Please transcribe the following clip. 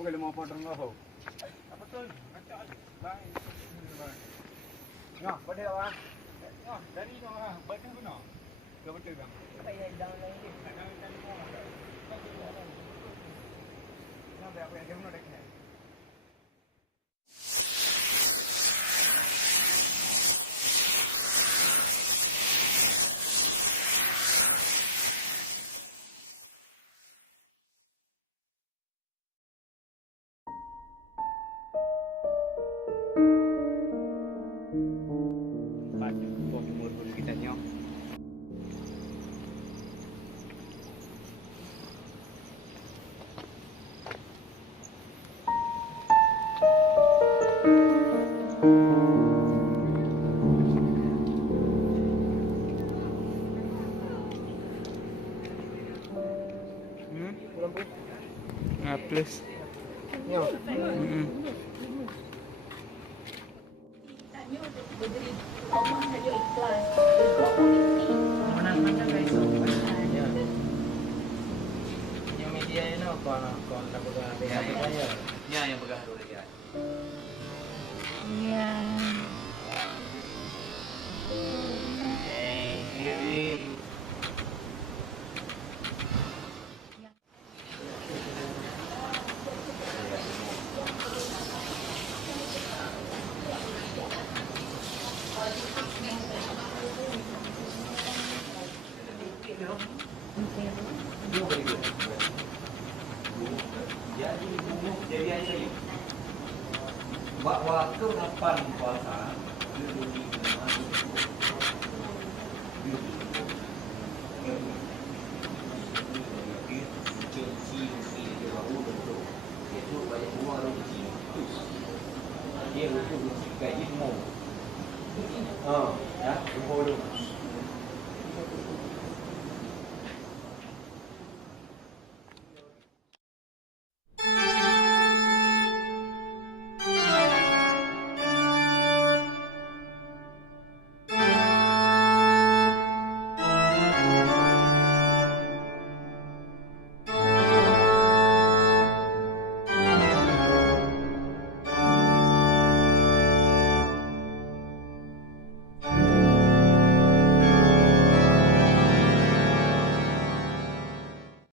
pakai 5 potong kau. Apa tu? Macam bang. Ya, pada awak. Ya, dari no ah, betul ke no? Betul bang. Saya down lagi. Nah, berapa yang nak dekne? Plus. Ya. Mana macam guys? Ya. Yang media ini kau nak pegang ya. Ya, yang pegang dulu ya. Ya. Waktu kapan puasa ya,